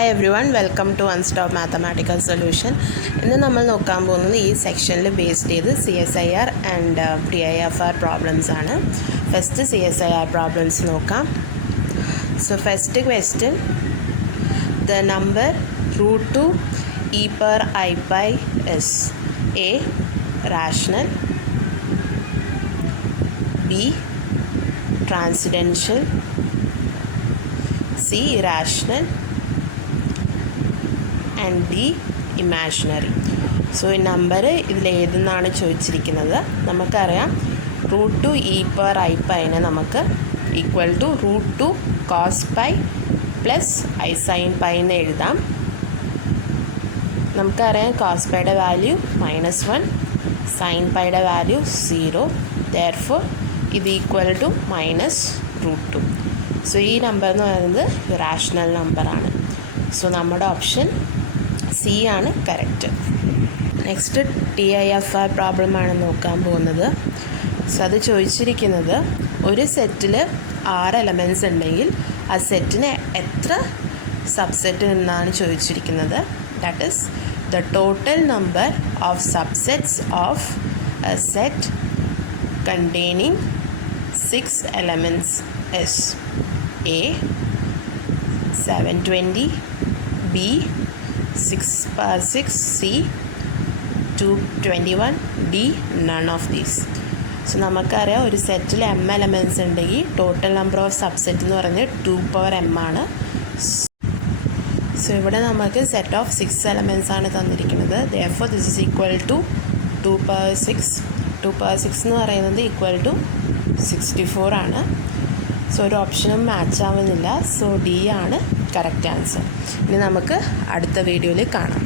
Hi everyone, welcome to One Stop Mathematical Solution. ഇന്ന് നമ്മൾ നോക്കാൻ പോകുന്നത് ഈ സെക്ഷനിൽ ബേസ്ഡ് ചെയ്ത് CSIR ആൻഡ് TIFR പ്രോബ്ലംസ് ആണ്. ഫസ്റ്റ് CSIR പ്രോബ്ലംസ് നോക്കാം. So first question, the number root 2 e power I pi is A. rational, B. transcendental, C. irrational and D. imaginary. So ഈ നമ്പർ ഇതിലേതെന്നാണ് ചോദിച്ചിരിക്കുന്നത്. നമുക്കറിയാം root two e power i പൈനെ നമുക്ക് equal to root two cos pi plus i sine pi എന്ന് എഴുതാം. നമുക്കറിയാം cos പൈയുടെ വാല്യൂ -1, സൈൻ പൈയുടെ വാല്യൂ 0. ദെയർഫോർ ഇത് ഈക്വൽ ടു -√2. സോ ഈ നമ്പർ എന്ന് പറയുന്നത് ഇറാഷണൽ നമ്പറാണ്. സോ നമ്മുടെ ഓപ്ഷൻ സി ആണ് കറക്റ്റ്. നെക്സ്റ്റ് TIFR പ്രോബ്ലമാണ് നോക്കാൻ പോകുന്നത്. സോ അത് ചോദിച്ചിരിക്കുന്നത് ഒരു സെറ്റിൽ 6 എലമെൻറ്റ്സ് ഉണ്ടെങ്കിൽ ആ സെറ്റിന് എത്ര സബ്സെറ്റ് എന്നാണ് ചോദിച്ചിരിക്കുന്നത്. That is the total number of subsets of A set containing 6 elements is A. 720, B. 6 power 6, C. 221, D. none of these. So നമുക്കറിയാം ഒരു സെറ്റിൽ m എലമെൻറ്റ്സ് ഉണ്ടെങ്കിൽ ടോട്ടൽ നമ്പർ ഓഫ് സബ്സെറ്റ് എന്ന് പറയുന്നത് 2 power m ആണ്. So ഇവിടെ നമുക്ക് set of 6 elements ആണ് തന്നിരിക്കുന്നത്. therefore this is equal to 2 power 6. 2 power 6 എന്ന് പറയുന്നത് ഈക്വൽ ടു 64 ആണ്. സോ ഒരു ഓപ്ഷനും മാച്ച് ആവുന്നില്ല. സോ ഡി ആണ് കറക്റ്റ് ആൻസർ. ഇനി നമുക്ക് അടുത്ത വീഡിയോയിൽ കാണാം.